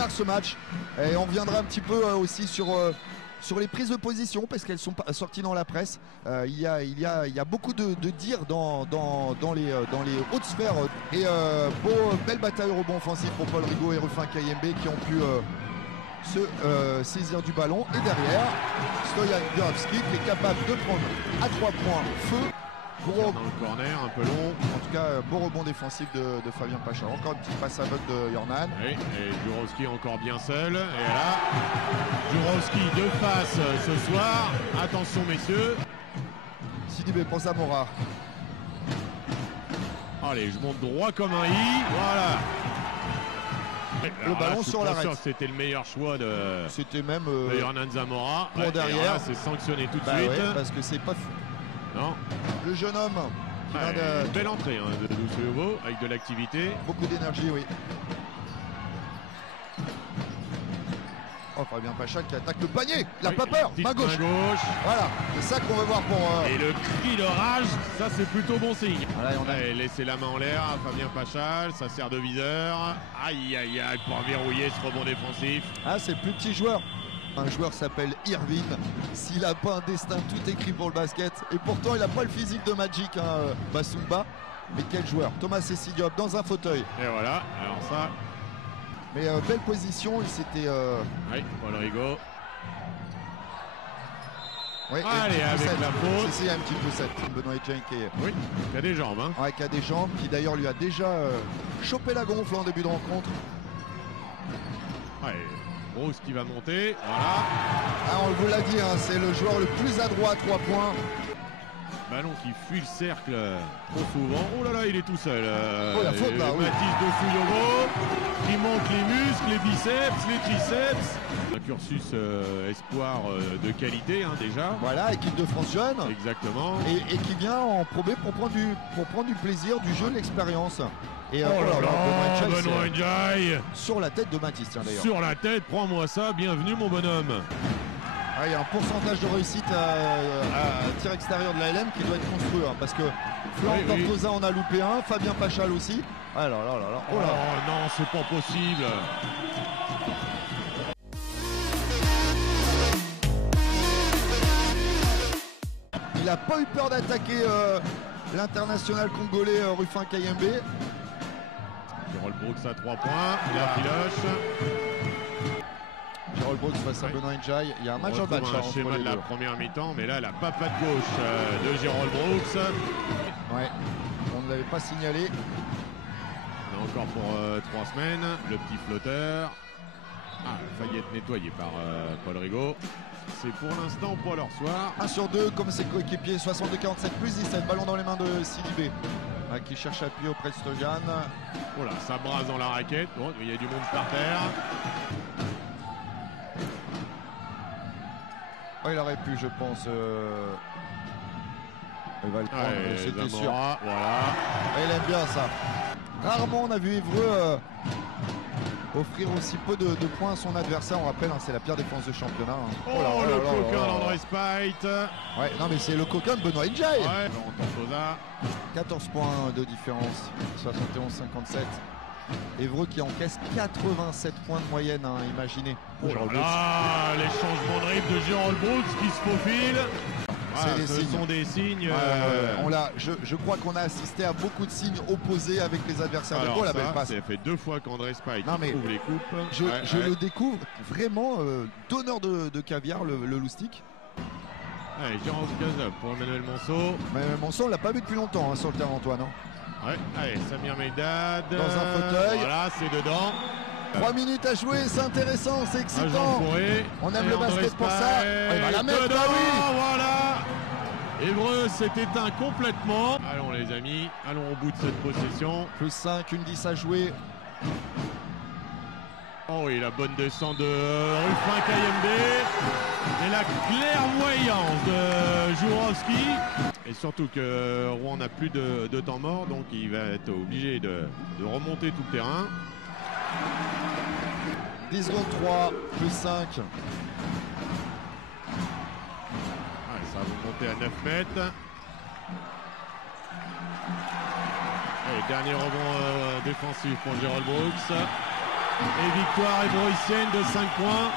démarre ce match. Et on reviendra un petit peu aussi sur les prises de position parce qu'elles sont sorties dans la presse. Il y a beaucoup de dires dans les hautes sphères. Et belle bataille au rebond offensif pour Paul Rigaud et Rufin Kayembe qui ont pu se saisir du ballon. Et derrière, Stoyan Gurovski qui est capable de prendre à 3 points feu. Dans le corner, un peu long. En tout cas, beau rebond défensif de Fabien Pacha. Encore une petite passe aveugle de Jornan. Oui, et Jurovski encore bien seul. Et là, Jurovski de face ce soir. Attention, messieurs. Sidibé pour Zamora. Allez, je monte droit comme un i. Voilà. Le ballon sur l'arrêt. C'était le meilleur choix de. C'était même Hernan Zamora. pour derrière. C'est sanctionné tout de Bah suite. ouais, parce que c'est pas fou. Non. Le jeune homme qui vient de... Belle entrée de Douceovo avec de l'activité. Beaucoup d'énergie, oui. Oh, Fabien Pacha qui attaque le panier. Il n'a pas peur. Main gauche. Voilà, c'est ça qu'on veut voir pour... Et le cri de rage, ça c'est plutôt bon signe. Voilà, on a laissé la main en l'air à Fabien Pachal, ça sert de viseur. Aïe aïe aïe pour verrouiller ce rebond défensif. Ah, c'est le plus petit joueur. Un joueur s'appelle Irvine. S'il n'a pas un destin tout écrit pour le basket, et pourtant il n'a pas le physique de Magic, Basumba. Mais quel joueur. Thomas Cécidiop dans un fauteuil. Et voilà, alors ça. Mais belle position, il s'était... Oui, Paul Rigaud. Oui, allez, avec la faute. C'est un petit poussette. Benoît Edjain qui a des jambes. Hein. Ouais, qui a des jambes, qui d'ailleurs lui a déjà chopé la gonfle en début de rencontre. Ouais. Bruce qui va monter, voilà. Ah, on vous l'a dit, hein, c'est le joueur le plus adroit à 3 points. Ballon qui fuit le cercle trop souvent. Oh là là, il est tout seul. Oh la faute là, oui. Mathis de Souyovo qui monte les muscles, les biceps, les triceps. Un cursus espoir de qualité déjà. Voilà, équipe de France jeune. Exactement. Et qui vient en Pro B pour prendre du plaisir, du jeu, de l'expérience. Et oh là là, Benoît Ndiaye sur la tête de Mathis, tiens d'ailleurs. Sur la tête, prends-moi ça, bienvenue mon bonhomme. Ah, il y a un pourcentage de réussite à tir extérieur de la LM qui doit être monstrueux, hein, parce que Florent Tortosa en a loupé un, Fabien Pachal aussi. Ah là là là là. Oh non, c'est pas possible. Il n'a pas eu peur d'attaquer l'international congolais Rufin Kayembe. Jérôme Brooks à 3 points, la filoche. Jérôme Brooks face à Benoît Ndiaye. Il y a un match en match. Un schéma de la première mi-temps, mais là, la patate gauche de Jérôme Brooks. Ouais, on ne l'avait pas signalé. On a encore pour 3 semaines, le petit flotteur. Ah, failli être nettoyé par Paul Rigaud. C'est pour l'instant pas leur soir. 1 sur 2 comme ses coéquipiers, 62-47 plus 17. Ballon dans les mains de Sidibé qui cherche appui auprès de Stojan. Voilà, ça brasse dans la raquette. Bon, il y a du monde par terre. Oh, il aurait pu, je pense. Il va le prendre, c'était sûr. Voilà. Il aime bien ça. Rarement on a vu Évreux offrir aussi peu de points à son adversaire. On rappelle, c'est la pire défense de championnat. Hein. Oh, le coquin d'André Spite. Ouais, non mais c'est le coquin de Benoît Ndiaye. Ouais, Laurent Tortosa. 14 points de différence, 71-57. Évreux qui encaisse 87 points de moyenne, hein, imaginez. Oh là, les changements de rythme de Jérôme Brooks qui se faufilent. Ce sont des signes. Je crois qu'on a assisté à beaucoup de signes opposés avec les adversaires. Alors la belle passe. Ça fait 2 fois qu'André Spike trouve les coupes. Je le découvre vraiment donneur de caviar, le loustic. Allez, Jérôme Gaza pour Emmanuel Monceau. Emmanuel Monceau, on l'a pas vu depuis longtemps sur le terrain, Antoine. Hein. Ouais, allez, Samir Mejdad. Dans un fauteuil. Voilà, c'est dedans. 3 minutes à jouer, c'est intéressant, c'est excitant. On aime le basket pour ça. Il va la mettre, dedans, voilà. Évreux s'est éteint complètement. Allons les amis, allons au bout de cette possession. Plus 5, une 10 à jouer. Oh oui, la bonne descente de Rufin Kayembe. Et la clairvoyance de Jurovski. Et surtout que Rouen n'a plus de temps mort, donc il va être obligé de remonter tout le terrain. 10 secondes 3, plus 5. Allez, ça va monter à 9 mètres. Allez, dernier rebond défensif pour Jérôme Brooks. Et victoire ébruissienne de 5 points.